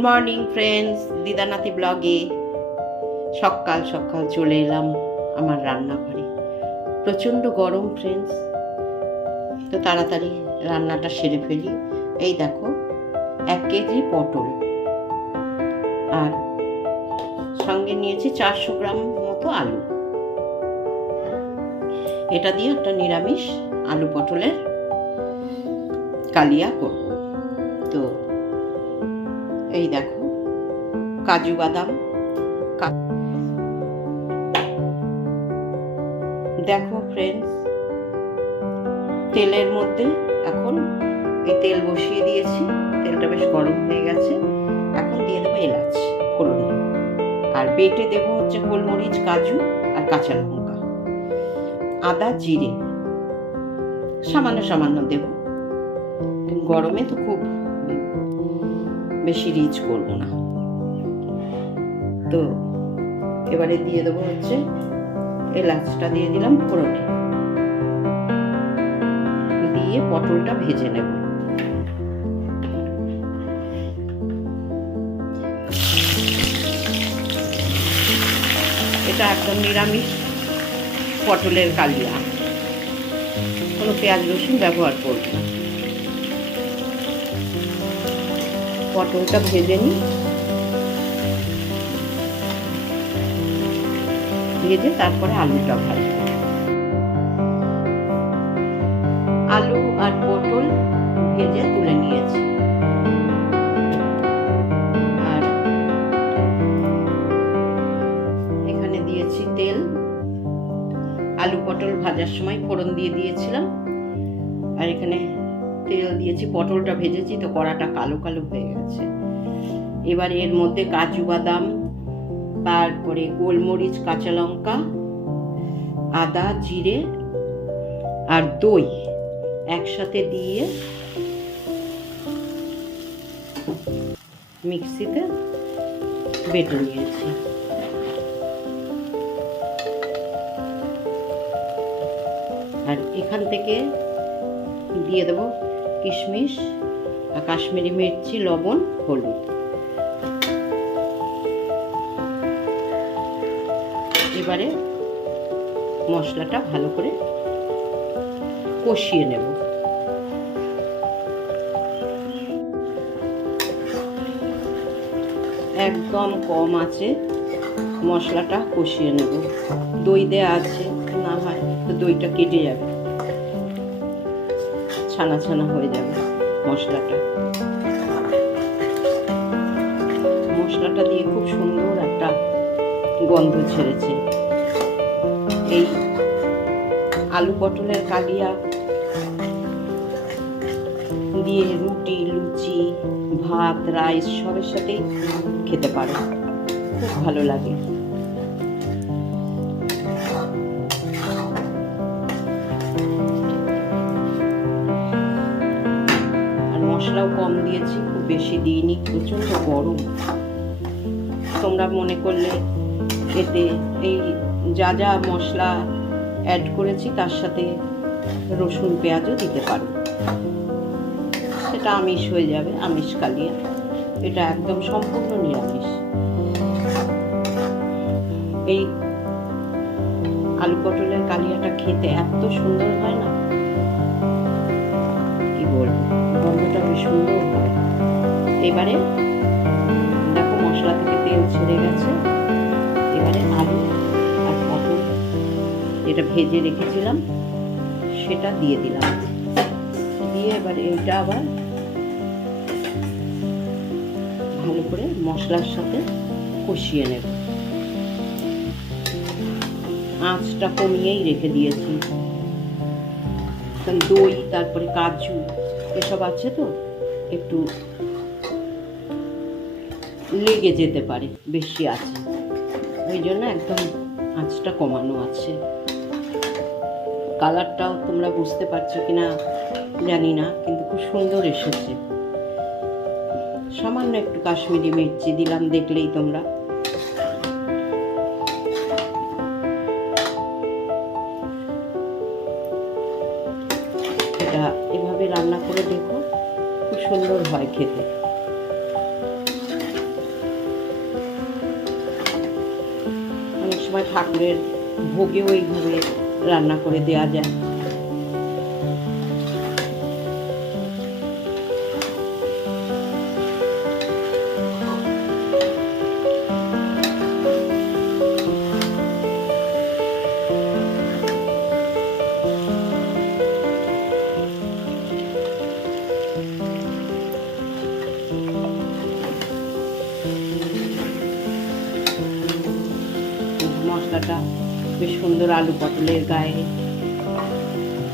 Good morning friends দিদানাতি ব্লগে সকাল সকাল চলে এলাম আমার রান্নাঘরে। প্রচণ্ড গরম ফ্রেন্ডস তো তাড়াতাড়ি রান্নাটা সেরে ফেলি। এই দেখো, এক কেজি পটল। আর সঙ্গে নিয়েছি চারশো গ্রাম মতো আলু। এটা দিয়ে একটা নিরামিষ আলু পটলের কালিয়া করব। তো এই দেখো, কাজু বাদাম দেখো ফ্রেন্ডস তেলের মধ্যে এখন এই তেল বসিয়ে দিয়েছি, তেলটা বেশ গরম হয়ে গেছে, এখন দিয়ে দেবো এলাচ ফোড়নে। আর বেটে দেবো হচ্ছে গোলমরিচ, কাজু আর কাঁচা লঙ্কা। আদা, জিরে, সামান্য সামান্য দেব। গরমে তো খুব বেশি রিচ করব না। তো এবারে দিয়ে দেবো হচ্ছে এলাচটা দিয়ে দিলাম ফোড়নে। দিয়ে পটলটা ভেজে নেব। এটা একদম নিরামিষ পটলের কালিয়া। কোনো পেঁয়াজ রসুন ব্যবহার করব না। পটলটা ভেজে নিই। ভেজে তারপরে আলুটা ভাজবো। আলু আর পটল ভেজে তুলে নিয়েছি। আর এখানে দিয়েছি তেল। আলু পটল ভাজার সময় ফোড়ন দিয়ে দিয়েছিলাম। আর এখানে তেল দিয়েছি, পটলটা ভেজেছি, তো কড়াটা কালো কালো হয়ে গেছে। এবার এর মধ্যে কাজু বাদাম তারপরে গোলমরিচ, কাঁচা লঙ্কা, আদা, জিরে আর দই একসাথে দিয়ে মিক্সিতে বেটে নিয়েছি। আর এখান থেকে দিয়ে দেবো কিশমিশ কাশ্মীরি মির্চি, লবণ, হলুদ। এবারে মশলাটা ভালো করে কষিয়ে নেব। একদম কম আছে, মশলাটা কষিয়ে নেব। দই দেওয়া আছে, না হয় তো দইটা কেটে যাবে। ছানা ছানা হয়ে যাবে মশলাটা। মশলাটা দিয়ে খুব সুন্দর একটা গন্ধ ছেড়েছে। এই আলু পটলের কালিয়া দিয়ে রুটি, লুচি, ভাত, রাইস সবের সাথেই খেতে পারো। খুব ভালো লাগে। মশলাও কম দিয়েছি, খুব বেশি দিইনি, প্রচণ্ড গরম। তোমরা মনে করলে এতে এই যা যা মশলা অ্যাড করেছি, তার সাথে রসুন, পেঁয়াজও দিতে পারো। সেটা আমিষ হয়ে যাবে, আমিষ কালিয়া। এটা একদম সম্পূর্ণ নিরামিষ। এই আলু পটলের কালিয়াটা খেতে এত সুন্দর হয় না? বেশ সুন্দর হয় এবারে দেখো মশলা থেকে তেল ছেড়ে গেছে। এবারে আলু আর পটল যেটা ভেজে রেখেছিলাম, সেটা দিয়ে দিলাম। দিয়ে এবারে এটা আবার ভালো করে মশলার সাথে কষিয়ে নেব। আঁচটা কমিয়েই রেখে দিয়েছি। দই, তারপরে কাজু এসব আছে তো? একটু লেগে যেতে পারে, বেশি আছে। ওই জন্য একদম আঁচটা কমানো আছে। কালারটাও তোমরা বুঝতে পারছ কিনা জানি না, কিন্তু খুব সুন্দর এসেছে। সামান্য একটু কাশ্মীরি মির্চি দিলাম দেখলেই তোমরা। এটা রান্না করে দেখো, খুব সুন্দর হয় খেতে। অনেক সময় ঠাকুরের ভোগেও এইভাবে রান্না করে দেওয়া যায়। সুন্দর আলু পটলের গায়ে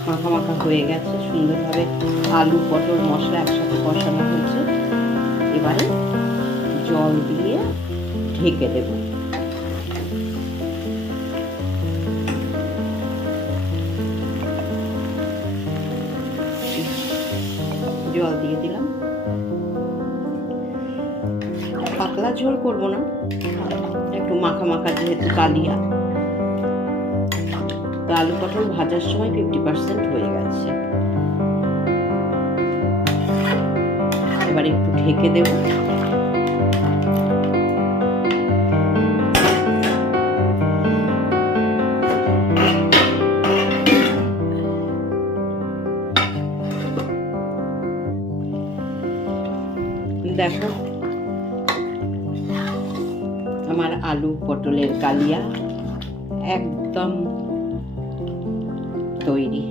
মাখা মাখা হয়ে গেছে। সুন্দরভাবে আলু, পটল, মশলা একসাথে কষানো হয়েছে। এবারে জল দিয়ে ঢেকে দেব। জল দিয়ে দিলাম। পাতলা ঝোল করব না, একটু মাখা মাখা যেহেতু কালিয়া। তো আলু পটল ভাজার সময় ফিফটি পার্সেন্ট হয়ে গেছে। এবার একটু ঢেকে দেব। দেখো, আমার আলু পটলের কালিয়া একদম তৈরি।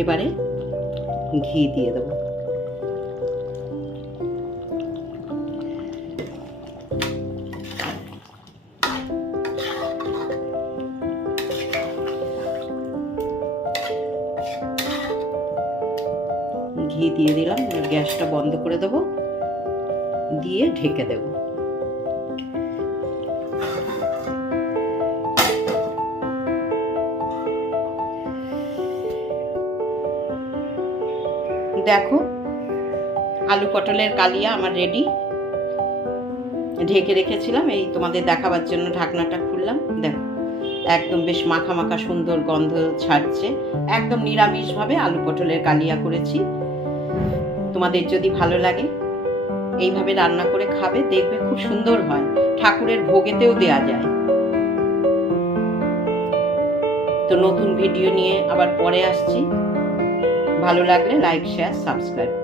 এবারে ঘি দিয়ে দেবো। ঘি দিয়ে দিলাম গ্যাসটা বন্ধ করে দেবো। দিয়ে ঢেকে দেব। দেখো, আলু পটলের কালিয়া আমার রেডি ঢেকে রেখেছিলাম, এই তোমাদের দেখাবার জন্য ঢাকনাটা খুললাম। দেখো, একদম বেশ মাখা মাখা সুন্দর গন্ধ ছাড়ছে। একদম নিরামিষভাবে আলু পটলের কালিয়া করেছি। তোমাদের যদি ভালো লাগে, এইভাবে রান্না করে খাবে, দেখবে খুব সুন্দর হয়। ঠাকুরের ভোগেতেও দেয়া যায়। তো নতুন ভিডিও নিয়ে আবার পরে আসছি। ভালো লাগলে লাইক শেয়ার সাবস্ক্রাইব